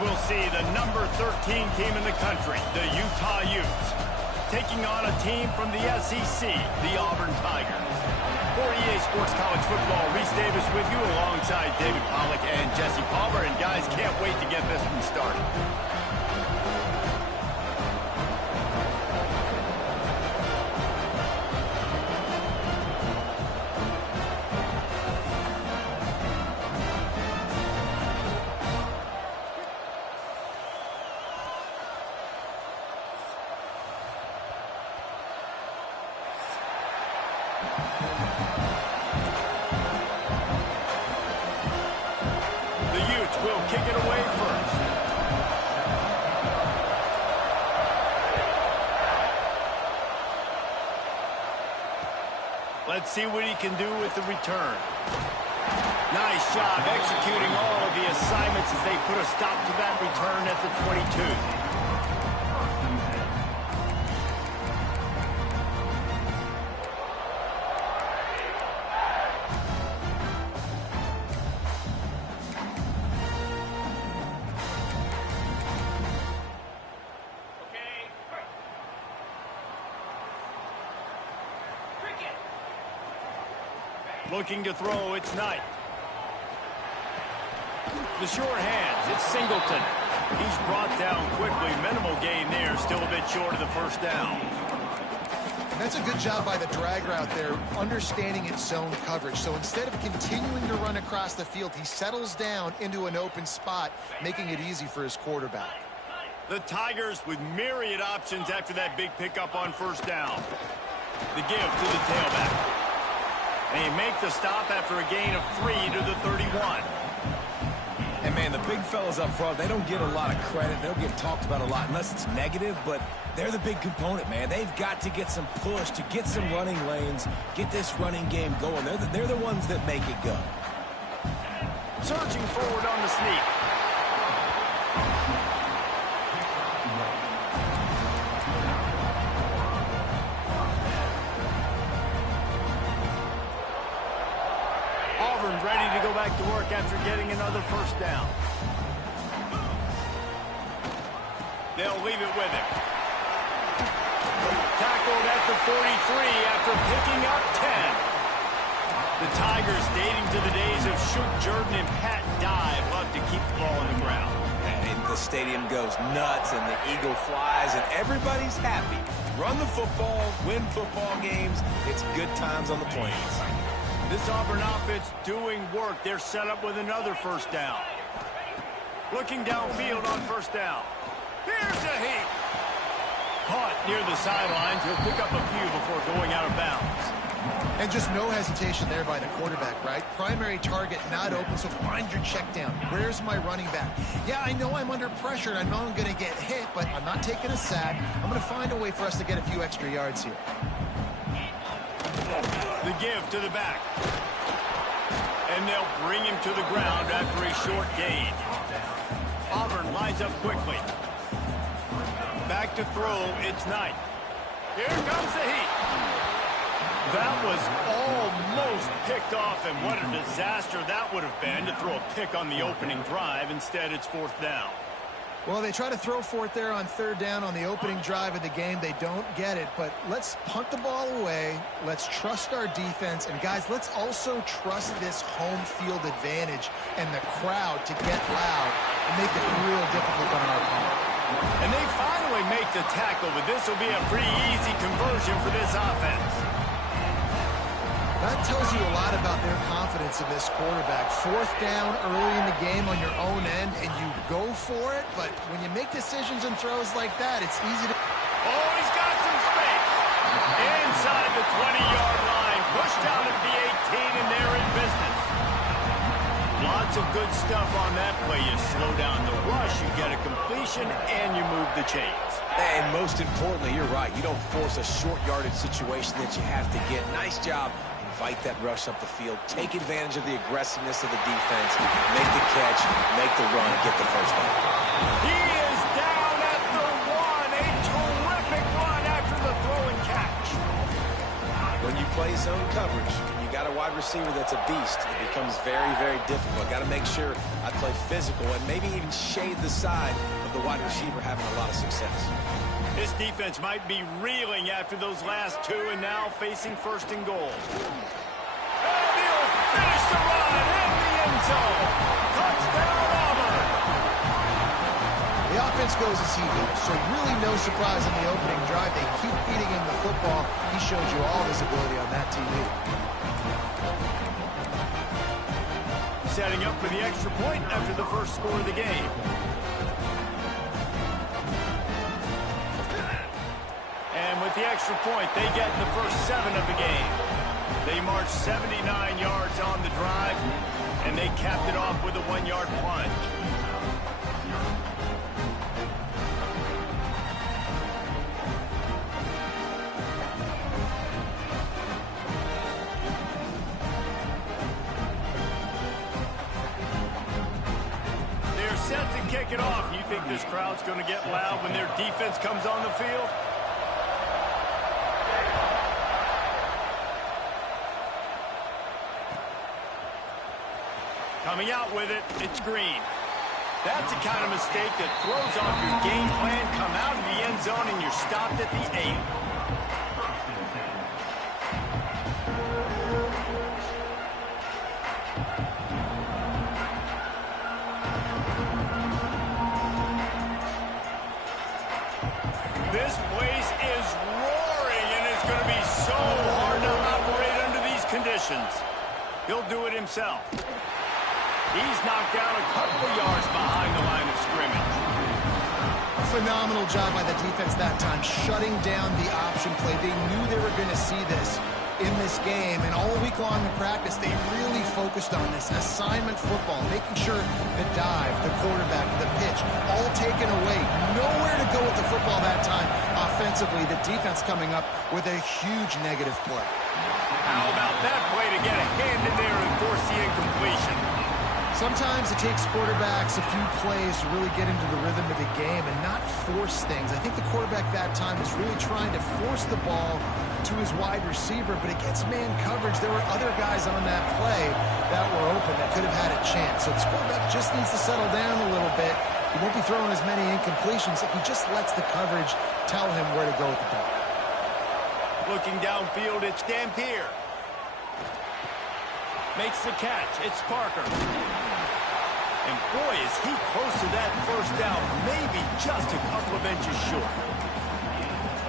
we'll see the number 13 team in the country, the Utah Utes, taking on a team from the SEC, the Auburn Tigers. For EA Sports College Football, Reese Davis with you alongside David Pollack and Jesse Palmer. And guys, can't wait to get this one started. The Utes will kick it away first. Let's see what he can do with the return. Nice job executing all of the assignments as they put a stop to that return at the 22. Looking to throw, it's Knight. The short hands, it's Singleton. He's brought down quickly. Minimal gain there, still a bit short of the first down. And that's a good job by the drag route there, understanding its zone coverage. So instead of continuing to run across the field, he settles down into an open spot, making it easy for his quarterback. The Tigers with myriad options after that big pickup on first down. The give to the tailback. And he make the stop after a gain of 3 to the 31. And, man, the big fellas up front, they don't get a lot of credit. They don't get talked about a lot unless it's negative, but they're the big component, man. They've got to get some push, to get some running lanes, get this running game going. They're the ones that make it go. Surging forward on the sneak. Auburn ready to go back to work after getting another first down. They'll leave it with him. Tackled at the 43 after picking up 10. The Tigers, dating to the days of Shoot Jordan and Pat Dye, love to keep the ball on the ground. And the stadium goes nuts, and the eagle flies, and everybody's happy. Run the football, win football games. It's good times on the plains. This Auburn offense doing work. They're set up with another first down. Looking downfield on first down. Here's a heat. Caught near the sidelines. He'll pick up a few before going out of bounds. And just no hesitation there by the quarterback, right? Primary target not open, so find your check down. Where's my running back? Yeah, I know I'm under pressure, and I know I'm going to get hit, but I'm not taking a sack. I'm going to find a way for us to get a few extra yards here. The give to the back. And they'll bring him to the ground after a short gain. Auburn lines up quickly. Back to throw, it's Knight. Here comes the heat. That was almost picked off, and what a disaster that would have been to throw a pick on the opening drive. Instead, it's fourth down. Well, they try to throw for it there on third down on the opening drive of the game. They don't get it, but let's punt the ball away. Let's trust our defense. And, guys, let's also trust this home field advantage and the crowd to get loud and make it real difficult on our opponent. And they finally make the tackle, but this will be a pretty easy conversion for this offense. That tells you a lot about their confidence in this quarterback. Fourth down early in the game on your own end, and you go for it, but when you make decisions and throws like that, it's easy to... Oh, he's got some space. Inside the 20-yard line, pushed out at the 18, and they're in business. Lots of good stuff on that play. You slow down the rush, you get a completion, and you move the chains. And most importantly, you're right. You don't force a short yardage situation that you have to get. Nice job. Invite that rush up the field. Take advantage of the aggressiveness of the defense. Make the catch, make the run, get the first down. He is down at the 1. A terrific run after the throw and catch. When you play zone coverage, you got a wide receiver that's a beast. It becomes very, very difficult. Got to make sure I play physical and maybe even shade the side of the wide receiver having a lot of success. This defense might be reeling after those last two and now facing first and goal. And he'll finish the run in the end zone. Touchdown, Auburn. The offense goes as he goes, so really no surprise in the opening drive. They keep feeding him the football. He shows you all his ability on that TV. Setting up for the extra point after the first score of the game. And with the extra point, they get the first 7 of the game. They marched 79 yards on the drive, and they capped it off with a 1-yard plunge. They're set to kick it off. You think this crowd's going to get loud when their defense comes on the field? Coming out with it, it's Green. That's the kind of mistake that throws off your game plan. Come out of the end zone and you're stopped at the 8. This place is roaring, and it's going to be so hard to operate under these conditions. He'll do it himself. He's knocked down a couple of yards behind the line of scrimmage. A phenomenal job by the defense that time, shutting down the option play. They knew they were going to see this in this game, and all week long in practice, they really focused on this assignment football, making sure the dive, the quarterback, the pitch, all taken away. Nowhere to go with the football that time. Offensively, the defense coming up with a huge negative play. How about that play to get a hand in there and force the incompletion? Sometimes it takes quarterbacks a few plays to really get into the rhythm of the game and not force things. I think the quarterback that time was really trying to force the ball to his wide receiver, but against man coverage, there were other guys on that play that were open that could have had a chance. So this quarterback just needs to settle down a little bit. He won't be throwing as many incompletions if he just lets the coverage tell him where to go with the ball. Looking downfield, it's Dampier. Makes the catch. It's Parker. And boy, is he close to that first down, maybe just a couple of inches short.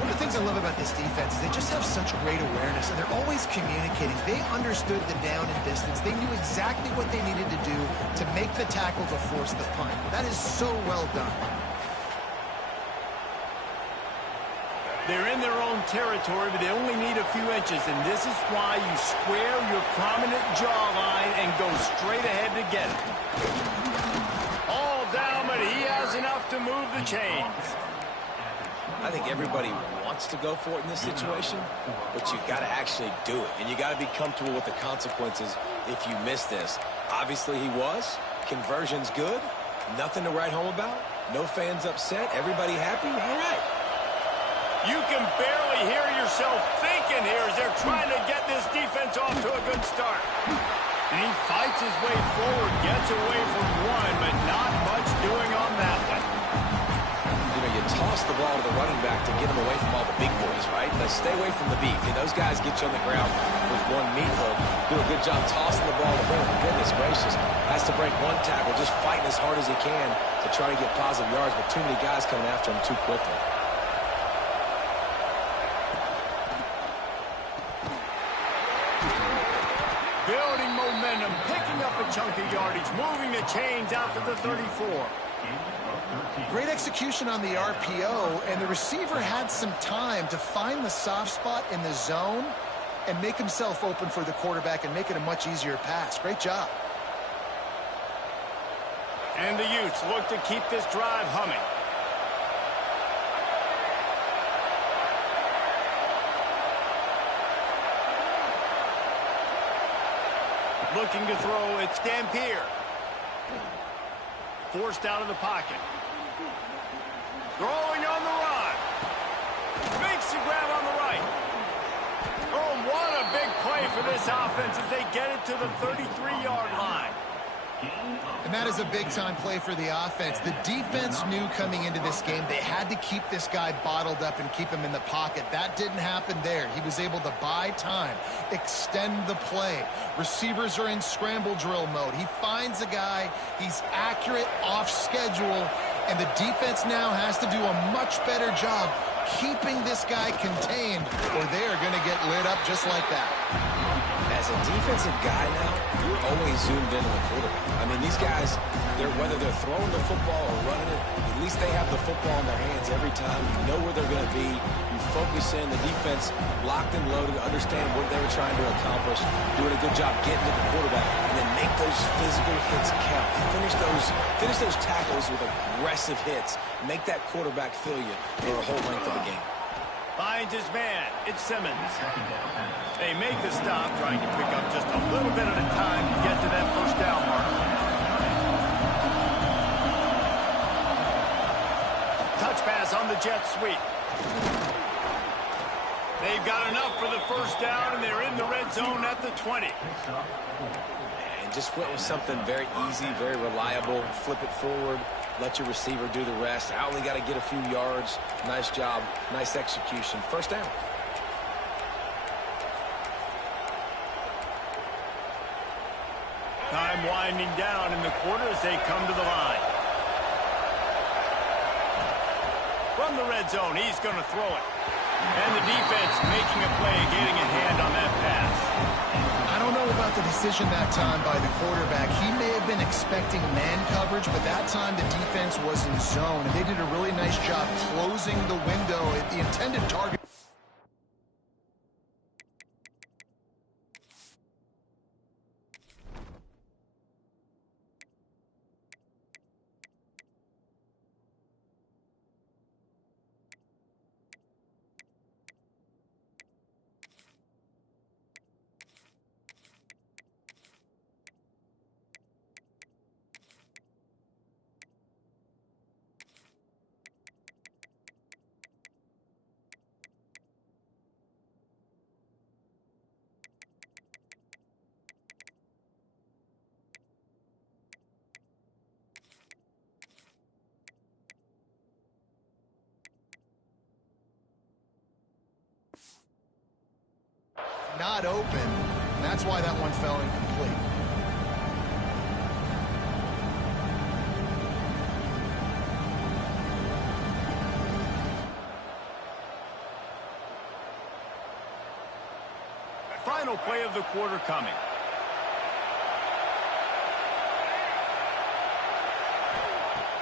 One of the things I love about this defense is they just have such great awareness, and they're always communicating. They understood the down and distance. They knew exactly what they needed to do to make the tackle to force the punt. That is so well done. They're in their own territory, but they only need a few inches, and this is why you square your prominent jawline and go straight ahead to get it. All down, but he has enough to move the chains. I think everybody wants to go for it in this situation, but you got to actually do it, and you got to be comfortable with the consequences if you miss this. Obviously, he was. Conversion's good. Nothing to write home about. No fans upset. Everybody happy. All right. You can barely hear yourself thinking here as they're trying to get this defense off to a good start. And he fights his way forward, gets away from one, but not much doing on that one. You know, you toss the ball to the running back to get him away from all the big boys, right? Now, stay away from the beef. And those guys get you on the ground with one meat hook. Do a good job tossing the ball to him. Goodness gracious. Has to break one tackle, just fighting as hard as he can to try to get positive yards, but too many guys coming after him too quickly. Building momentum, picking up a chunk of yardage, moving the chains out to the 34. Great execution on the RPO, and the receiver had some time to find the soft spot in the zone and make himself open for the quarterback and make it a much easier pass. Great job. And the Utes look to keep this drive humming. Looking to throw, it's Dampier. Forced out of the pocket. Throwing on the run. Makes the grab on the right. Oh, what a big play for this offense as they get it to the 33-yard line. And that is a big-time play for the offense. The defense knew coming into this game they had to keep this guy bottled up and keep him in the pocket. That didn't happen there. He was able to buy time, extend the play. Receivers are in scramble drill mode. He finds a guy, he's accurate, off schedule, and the defense now has to do a much better job keeping this guy contained, or they are going to get lit up just like that. As a defensive guy now, you're always zoomed in on the quarterback. I mean, these guys, whether they're throwing the football or running it, at least they have the football in their hands every time. You know where they're going to be. You focus in. The defense locked and loaded, understand what they were trying to accomplish, doing a good job getting to the quarterback, and then make those physical hits count. Finish those tackles with aggressive hits. Make that quarterback feel you for a whole length of the game. Finds his man. It's Simmons. They make the stop, trying to pick up just a little bit at a time to get to that first down mark. Touch pass on the jet sweep. They've got enough for the first down, and they're in the red zone at the 20. And just went with something very easy, very reliable. Flip it forward. Let your receiver do the rest. I only got to get a few yards. Nice job. Nice execution. First down. Time winding down in the quarter as they come to the line. From the red zone, he's going to throw it. And the defense making a play, getting a hand on that pass. I don't know about the decision that time by the quarterback. He may have been expecting man coverage, but that time the defense was in zone, and they did a really nice job closing the window at the intended target. Not open. That's why that one fell incomplete. Final play of the quarter coming.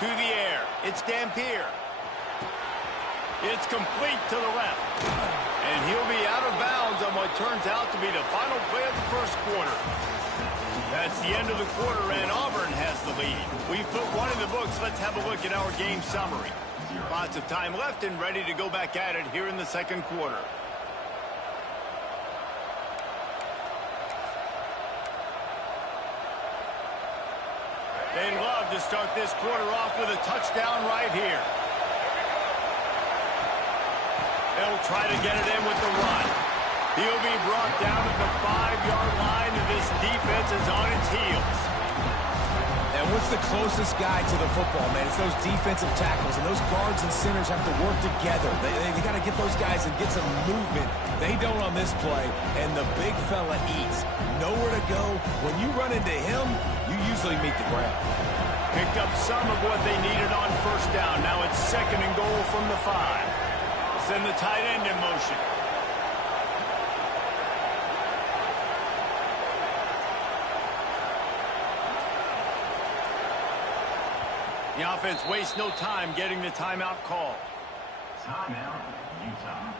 To the air. It's Dampier. It's complete to the left. And he'll be out of bounds on what turns out to be the final play of the first quarter. That's the end of the quarter, and Auburn has the lead. We've put one in the books. Let's have a look at our game summary. Lots of time left and ready to go back at it here in the second quarter. They'd love to start this quarter off with a touchdown right here. They'll try to get it in with the run. He'll be brought down at the 5-yard line, and this defense is on its heels. And what's the closest guy to the football, man? It's those defensive tackles, and those guards and centers have to work together. They got to get those guys and get some movement. They don't on this play, and the big fella eats. Nowhere to go. When you run into him, you usually meet the ground. Picked up some of what they needed on first down. Now it's second and goal from the 5. Send the tight end in motion. The offense wastes no time getting the timeout call. Timeout, Utah.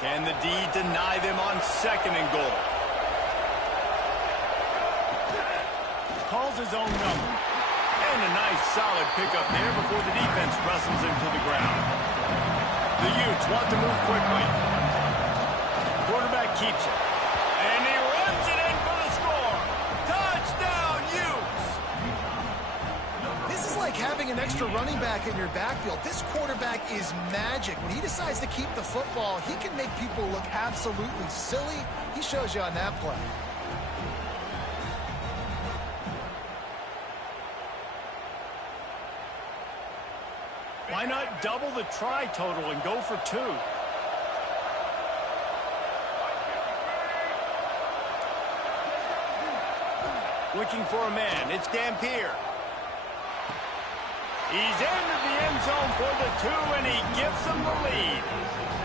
Can the D deny them on second and goal? Calls his own number. And a nice solid pickup there before the defense wrestles him to the ground. The Utes want to move quickly. Quarterback keeps it. And he runs it in for the score. Touchdown, Utes! This is like having an extra running back in your backfield. This quarterback is magic. When he decides to keep the football, he can make people look absolutely silly. He shows you on that play. Why not double the try total and go for 2? Looking for a man. It's Dampier. He's into the end zone for the 2, and he gives them the lead.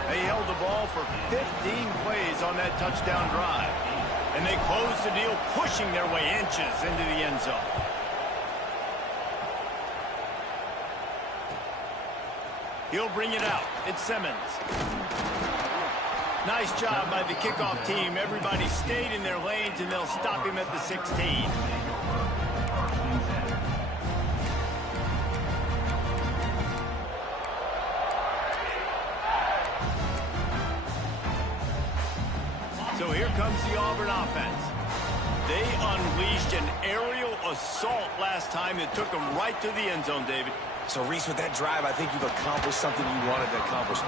They held the ball for 15 plays on that touchdown drive. And they closed the deal, pushing their way inches into the end zone. He'll bring it out. It's Simmons. Nice job by the kickoff team. Everybody stayed in their lanes, and they'll stop him at the 16. So here comes the Auburn offense. They unleashed an aerial assault last time that took them right to the end zone, David. So, Reese, with that drive, I think you've accomplished something you wanted to accomplish.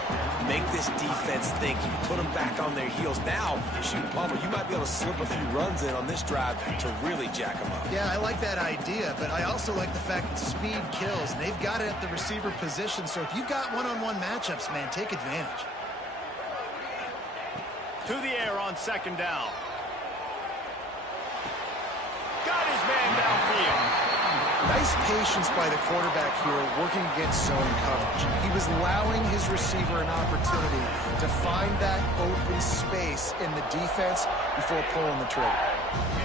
Make this defense think. You put them back on their heels. Now, shoot, Palmer, you might be able to slip a few runs in on this drive to really jack them up. Yeah, I like that idea, but I also like the fact that speed kills. And they've got it at the receiver position, so if you've got one-on-one matchups, man, take advantage. To the air on second down. Got his man downfield. Nice patience by the quarterback here working against zone coverage. He was allowing his receiver an opportunity to find that open space in the defense before pulling the trigger.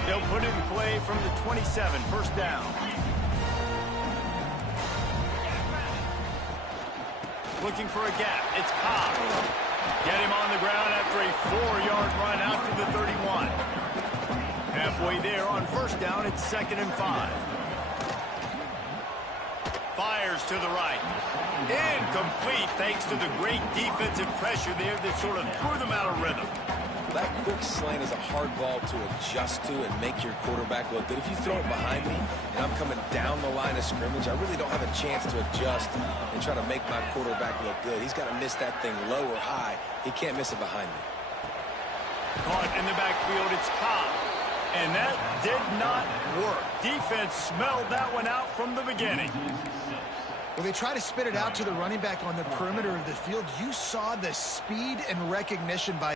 They'll put it in play from the 27, first down. Looking for a gap. It's Cobb. Get him on the ground after a 4-yard run out to the 31. Halfway there on first down, it's 2nd and 5. Fires to the right. Incomplete thanks to the great defensive pressure there that sort of threw them out of rhythm. That quick slant is a hard ball to adjust to and make your quarterback look good. If you throw it behind me and I'm coming down the line of scrimmage, I really don't have a chance to adjust and try to make my quarterback look good. He's got to miss that thing low or high. He can't miss it behind me. Caught in the backfield, it's Cobb. And that did not work. Defense smelled that one out from the beginning. When they try to spit it out to the running back on the perimeter of the field, you saw the speed and recognition by